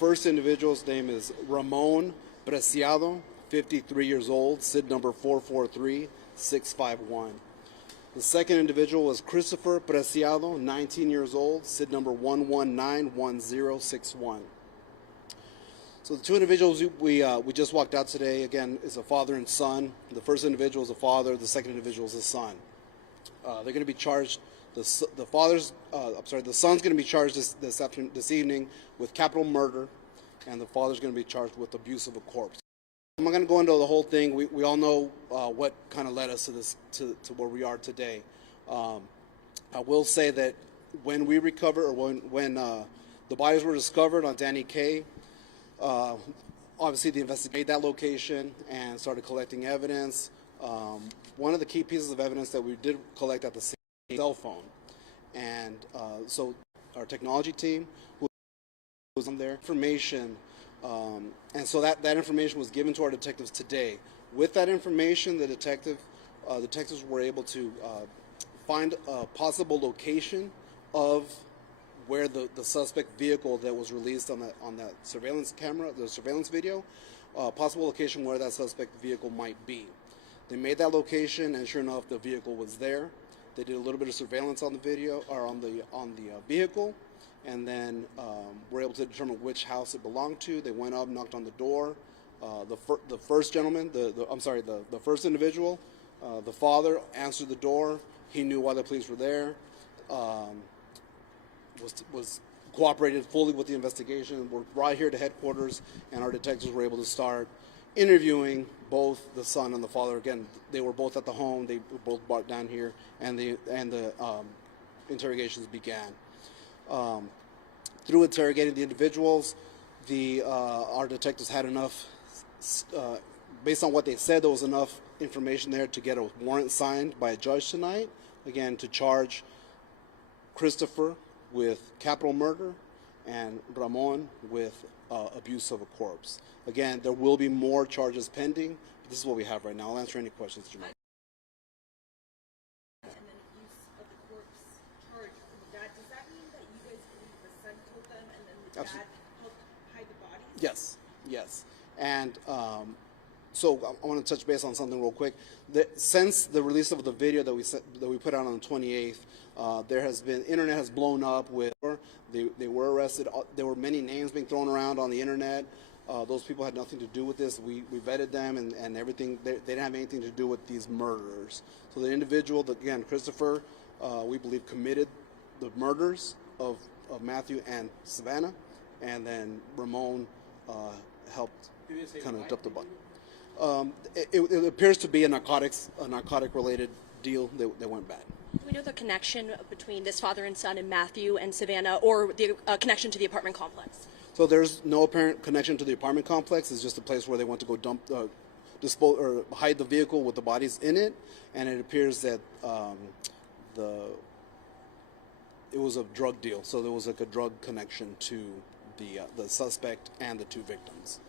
first individual's name is Ramon Preciado, 53 years old, SID number 443651. The second individual was Christopher Preciado, 19 years old, SID number 1191061. So the two individuals we just walked out today, again, is a father and son. The first individual is a father. The second individual is a son. They're going to be charged. The son's going to be charged this evening with capital murder, and the father's going to be charged with abuse of a corpse. I'm not going to go into the whole thing. We all know what kind of led us to this to where we are today. I will say that when we recovered, or when the bodies were discovered on Danny K, obviously the investigator made that location and started collecting evidence. One of the key pieces of evidence that we did collect at the scene was a cell phone, and so our technology team who was on there information. And so that information was given to our detectives today. With that information, the detectives were able to find a possible location of where the suspect vehicle that was released on that surveillance camera, the surveillance video, possible location where that suspect vehicle might be. They made that location, and sure enough, the vehicle was there. They did a little bit of surveillance on the video, or on the vehicle, and then were able to determine which house it belonged to. They went up, knocked on the door. The first gentleman, the first individual, the father answered the door. He knew why the police were there. Was cooperated fully with the investigation. We're right here to headquarters, and our detectives were able to start interviewing both the son and the father. Again, they were both at the home. They were both brought down here, and the interrogations began. Through interrogating the individuals, our detectives had enough, based on what they said, there was enough information there to get a warrant signed by a judge tonight, again, to charge Christopher with capital murder and Ramon with abuse of a corpse. Again, there will be more charges pending, but this is what we have right now. I'll answer any questions you might. And then abuse of the corpse charge from the dad. Does that mean that you guys believe the son killed them and then the dad helped hide the bodies? Yes. And so I want to touch base on something real quick. Since the release of the video that we put out on the 28th, internet has blown up with. They were arrested. There were many names being thrown around on the internet. Those people had nothing to do with this. We vetted them and everything. They didn't have anything to do with these murderers. So the individual, again, Christopher, we believe committed the murders of Matthew and Savannah, and then Ramon helped kind of dump the body. It appears to be a narcotic-related deal that went bad. Do we know the connection between this father and son and Matthew and Savannah, or the connection to the apartment complex? So there's no apparent connection to the apartment complex. It's just a place where they went to go dispose or hide the vehicle with the bodies in it, and it appears that it was a drug deal. So there was like a drug connection to the suspect and the two victims.